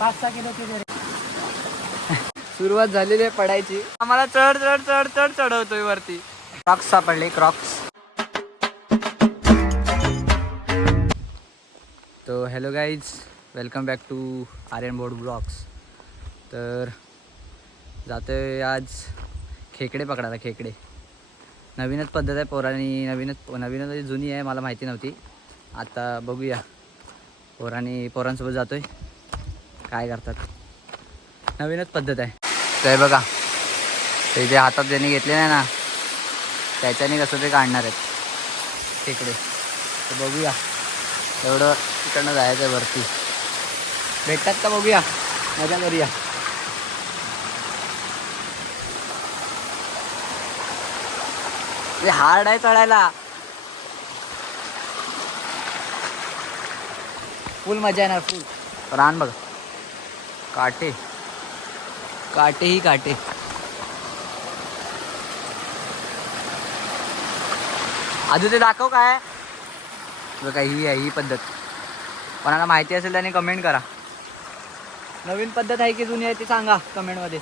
5-6 किलोची सुरुवात झालेली आहे पडायची. आम्हाला चढ चढ चढ चढ चढवतोय वरती. क्रॉक्स सापडले, क्रॉक्स. तो hello guys, welcome back to Aryan board blogs. तर जातोय आज खेकडे पकडायला. खेकडे नवीनच पद्धत आहे पोरांनी, नवीनच जुनी आहे, मला माहिती नव्हती. आता बघूया पोरांसोबत जातोय काय करतात. नवीनच पद्धत आहे. ते बघा, ते जे हातात ज्यांनी घेतले नाही ना त्याच्याने कसं ते काढणार आहेत खेकडे. तर बघूया, एवढं तिकडनं जायचं आहे वरती. भेटतात का बघूया, मजा करूया. ते हार्ड आहे चढायला, फुल मजा येणार फुल. रान बघ, काटे काटे ही काटे. अजून ते दाखव काय बघा. ही आहे ही पद्धत. कोणाला माहिती असेल त्याने कमेंट करा. नवीन पद्धत आहे की जुनी आहे ते सांगा कमेंटमध्ये.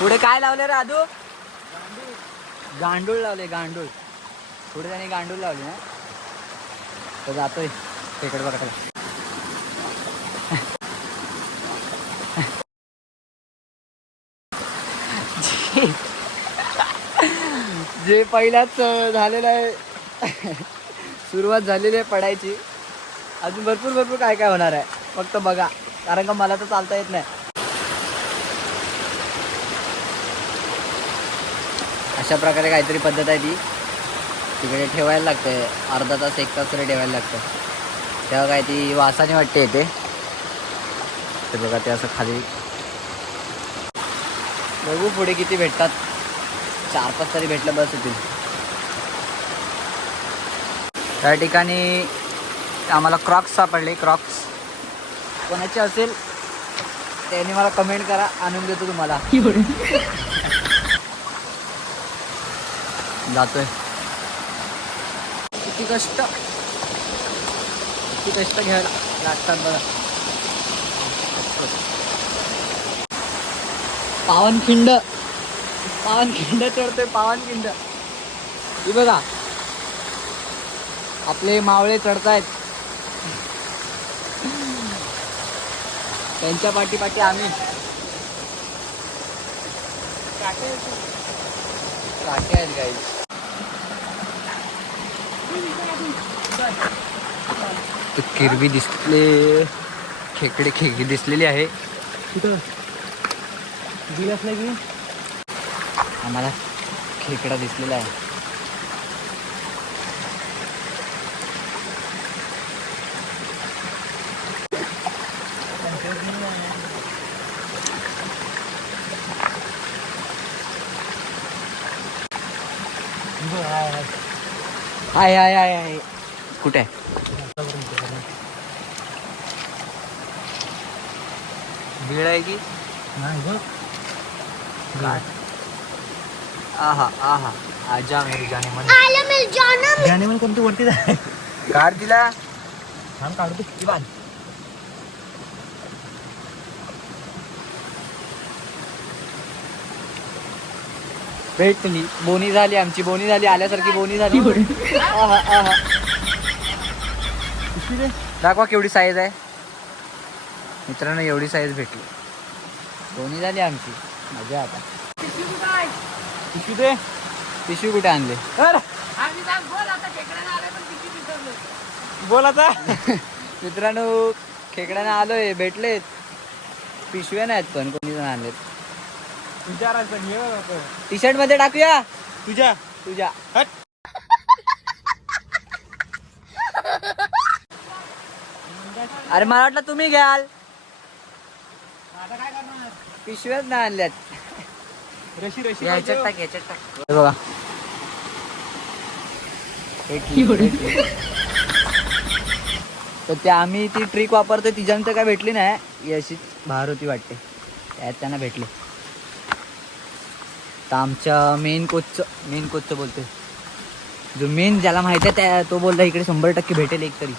पुढे काय लावले रे आदू? गांडूळ लावले, गांडूळ. पुढे त्याने गांडूळ लावले ना. तर जातोय खेकडे बघायला. जे पहिलाच झालेलं आहे. सुरुवात झालेली आहे पडायची. अजून भरपूर काय काय होणार आहे, फक्त बघा. कारण का मला तर चालता येत नाही. अशा प्रकारे काहीतरी पद्धत आहे ती. तिकडे ठेवायला लागते अर्धा तास 1 तास तरी ठेवायला लागतं. तेव्हा काय ती वासाने वाटते येते. ते बघा, ते असं खाली. बघू पुढे किती भेटतात. 4-5 तरी भेटलं बस होतील. त्या ठिकाणी आम्हाला क्रॉक्स सापडले. क्रॉक्स कोणाचे असेल त्यांनी मला कमेंट करा, आणून देतो तुम्हाला. जातोय. किती कष्ट घ्यायला लागतात बघा. पावनखिंड चढतोय, पावनखिंड. ही बघा, आपले मावळे चढतायत. त्यांच्या पाठी आम्ही. काटे आहेत गाईज. किरवी दिसले, खेकडे दिसलेली आहे. कुठं बिल असलं की आम्हाला खेकडा दिसलेला आहे. आहे. कुठे आहे? भीड आहे की नाही बघ. आहा आजा मेरी जाने मन. जाने मन कोणती वरती जाय. कार दिला थांब काढतो ती बांध. भेटली, बोनी झाली आमची. बोनी झाली, आल्यासारखी बोनी झाली. आहा दाखवा केवढी साईज आहे मित्रांनो. एवढी साईज भेटली, बोनी झाली आमची. मजा आता. पिशवी कुठे आणले? बोल आता. मित्रांनो, खेकड्यानं आलोय, भेटलेत. पिशव्या नाहीत पण कोणी जण आणलेत. टी शर्ट मध्ये टाकूया तुझ्या. अरे मला वाटलं तुम्ही घ्याल. पिशव्याच नाही आणल्यात. याच्यात टाक. बघा, तर ते आम्ही ती ट्रिक वापरतो. तिच्यानंतर काय भेटली नाही. ही अशीच बाहेर होती वाटते, त्यात त्यांना भेटले. तर आमच्या मेन कोचचं बोलतोय, जो मेन ज्याला माहिती आहे तो बोलला इकडे 100% भेटेल एक तरी.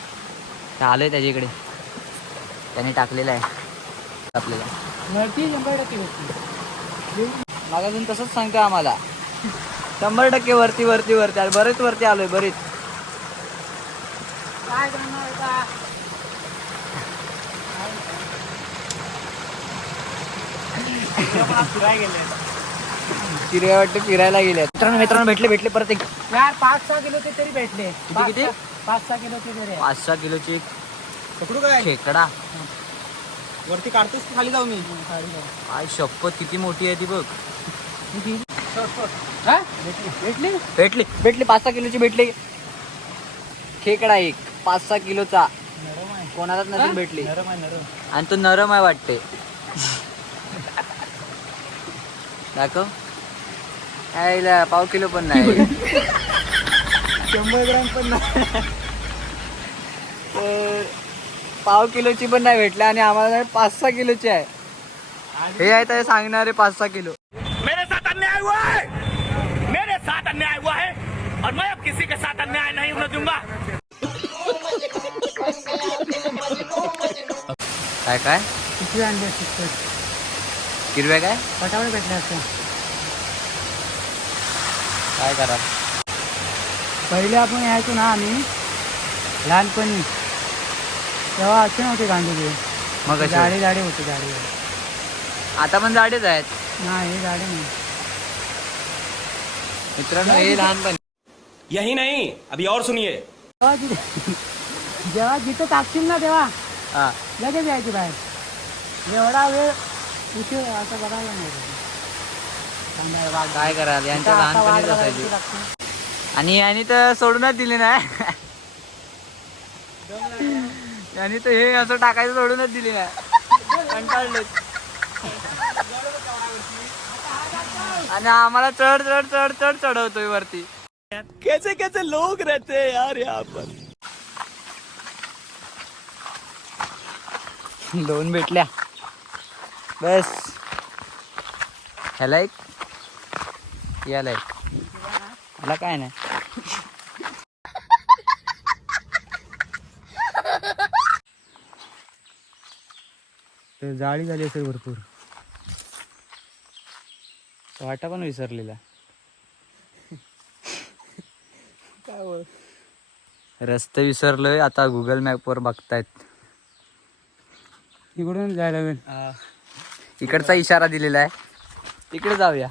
आलोय त्याच्याकडे, त्याने टाकलेलं आहे आपल्याला. वरती 100% वरती. माझा अजून तसंच सांगतोय आम्हाला 100% वरती वरती वरती. अरे बरेच वरती आलोय, बरेच. काय करणार आता? फिरायला गेले. फिरायला वाटतं, फिरायला गेले. मित्रांनो भेटले परत एक. यार 5-6 किलोचे तरी भेटले. किती? 5-6 किलोचे तरी. 5-6 किलोची पकडू काय? खेकडा. वरती काढतोस की खाली जाऊ मी? काय शपथ, किती मोठी आहे ती बघ. भेटली. भेटली 5-6 किलोची भेटली खेकडा. एक 5-6 किलोचा. नरम आहे. कोणालाच नसून भेटली. नरम आहे. आणि तो नरम आहे वाटते. दाखव. यायला पाव किलो पण नाही. 100 ग्रॅम पण नाही. तर पाव किलोची पण नाही भेटली आणि आम्हाला 5-6 किलोची आहे. हे आहे तर सांगणारे 5-6 किलो. मेरे साथ अन्याय हुआ है और मैं अब किसी के साथ अन्याय नहीं होने दूंगा. काय किती आणले असते? किरव्या काय पटावळे भेटले असते. काय करा. पहिले आपण यायचो ना आम्ही लहानपणी, तेव्हा असे नव्हते गांडुळे. मग कसे? जाडे होते. आता पण जाडेच आहेत नाही, हे जाडे नाही. मित्रांनो. हे लहानपणी. यही नहीं, अभी और सुनिए. जेव्हा जिथं टाकशील ना तेव्हा हा, लगेच यायची बाहेर. एवढा वेळ उशीर असं बघायला नाही. काय कराल, यांच्या लहानपणीच असायची. आणि यांनी तर सोडूनच दिले नाही. यांनी तर हे असं टाकायचं सोडूनच दिले नाही. कंटाळले. आणि आम्हाला चढ चढवतोय वरती. कैसे कैसे लोग रहते हैं यार यहाँ पर. 2 भेटल्या बस. ह्याला एक, याला एक. मला काय नाही. तर जाळी झाली असेल भरपूर. वाटा पण विसरलेला. रस्ते विसरलोय आता. गुगल मॅप वर बघतायत. इकडून जायला वेळ. इकडचा इशारा दिलेला आहे, तिकडे जाऊया.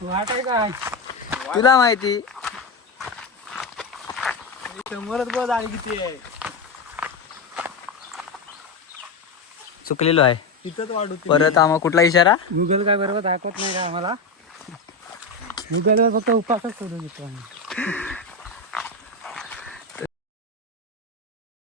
वाट आहे काय? तुला माहिती. समोरच बघ जाळी किती आहे. चुकलेलो आहे. तिथंच वाढ होती. परत आम्हाला कुठला इशारा? गुगल काय बरोबर दाखवत नाही का आम्हाला? गुगलवर फक्त उपासच करू देतो आम्ही.